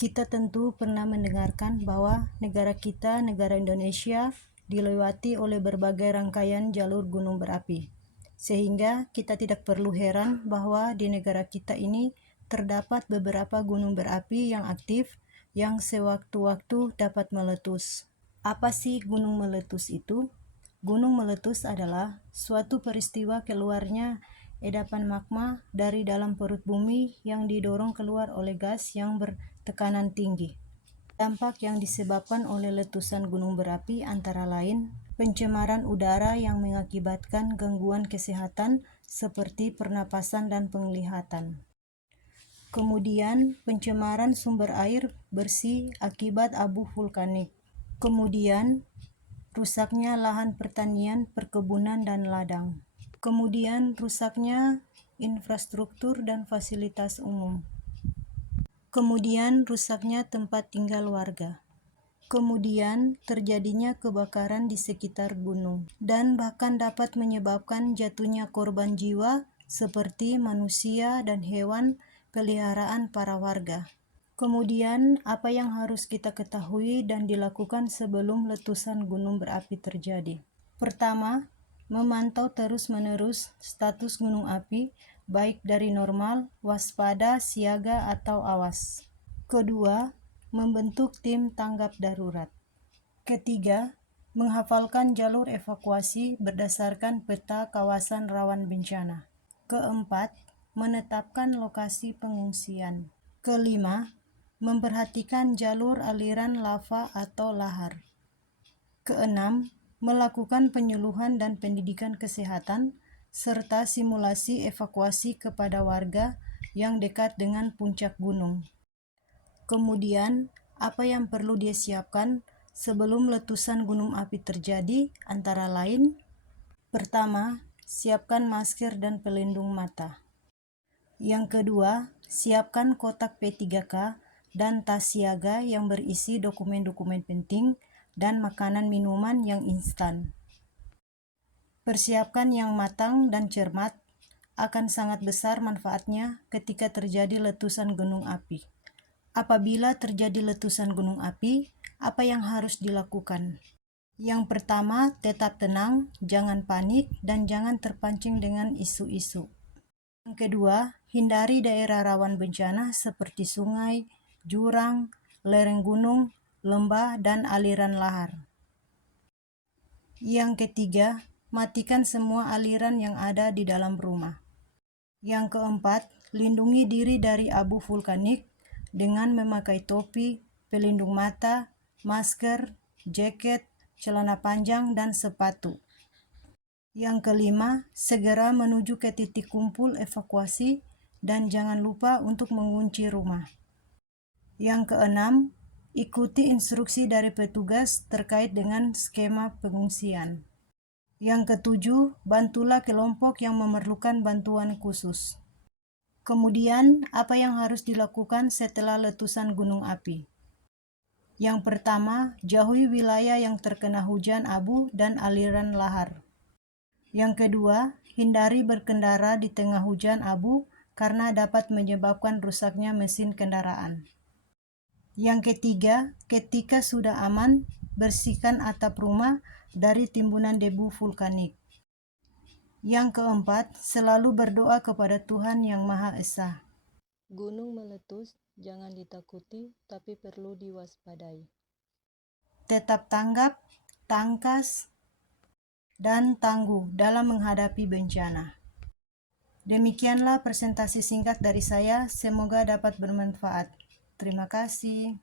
Kita tentu pernah mendengarkan bahwa negara kita, negara Indonesia, dilewati oleh berbagai rangkaian jalur gunung berapi. Sehingga kita tidak perlu heran bahwa di negara kita ini terdapat beberapa gunung berapi yang aktif yang sewaktu-waktu dapat meletus. Apa sih gunung meletus itu? Gunung meletus adalah suatu peristiwa keluarnya endapan magma dari dalam perut bumi yang didorong keluar oleh gas yang bertekanan tinggi. Dampak yang disebabkan oleh letusan gunung berapi antara lain pencemaran udara yang mengakibatkan gangguan kesehatan seperti pernapasan dan penglihatan. Kemudian pencemaran sumber air bersih akibat abu vulkanik. Kemudian rusaknya lahan pertanian, perkebunan, dan ladang. Kemudian rusaknya infrastruktur dan fasilitas umum. Kemudian rusaknya tempat tinggal warga. Kemudian terjadinya kebakaran di sekitar gunung dan bahkan dapat menyebabkan jatuhnya korban jiwa seperti manusia dan hewan peliharaan para warga. Kemudian, apa yang harus kita ketahui dan dilakukan sebelum letusan gunung berapi terjadi? Pertama, memantau terus-menerus status gunung api, baik dari normal, waspada, siaga, atau awas. Kedua, membentuk tim tanggap darurat. Ketiga, menghafalkan jalur evakuasi berdasarkan peta kawasan rawan bencana. Keempat, menetapkan lokasi pengungsian. Kelima, memperhatikan jalur aliran lava atau lahar. Keenam, melakukan penyuluhan dan pendidikan kesehatan, serta simulasi evakuasi kepada warga yang dekat dengan puncak gunung. Kemudian, apa yang perlu disiapkan sebelum letusan gunung api terjadi antara lain? Pertama, siapkan masker dan pelindung mata. Yang kedua, siapkan kotak P3K dan tas siaga yang berisi dokumen-dokumen penting dan makanan minuman yang instan. Persiapkan yang matang dan cermat, akan sangat besar manfaatnya ketika terjadi letusan gunung api. Apabila terjadi letusan gunung api, apa yang harus dilakukan? Yang pertama, tetap tenang, jangan panik, dan jangan terpancing dengan isu-isu. Yang kedua, hindari daerah rawan bencana seperti sungai, jurang, lereng gunung, lembah, dan aliran lahar. Yang ketiga, matikan semua aliran yang ada di dalam rumah. Yang keempat, lindungi diri dari abu vulkanik dengan memakai topi, pelindung mata, masker, jaket, celana panjang, dan sepatu. Yang kelima, segera menuju ke titik kumpul evakuasi dan jangan lupa untuk mengunci rumah. Yang keenam, ikuti instruksi dari petugas terkait dengan skema pengungsian. Yang ketujuh, bantulah kelompok yang memerlukan bantuan khusus. Kemudian, apa yang harus dilakukan setelah letusan gunung api? Yang pertama, jauhi wilayah yang terkena hujan abu dan aliran lahar. Yang kedua, hindari berkendara di tengah hujan abu karena dapat menyebabkan rusaknya mesin kendaraan. Yang ketiga, ketika sudah aman, bersihkan atap rumah dari timbunan debu vulkanik. Yang keempat, selalu berdoa kepada Tuhan Yang Maha Esa. Gunung meletus, jangan ditakuti, tapi perlu diwaspadai. Tetap tanggap, tangkas, dan tangguh dalam menghadapi bencana. Demikianlah presentasi singkat dari saya, semoga dapat bermanfaat. Terima kasih.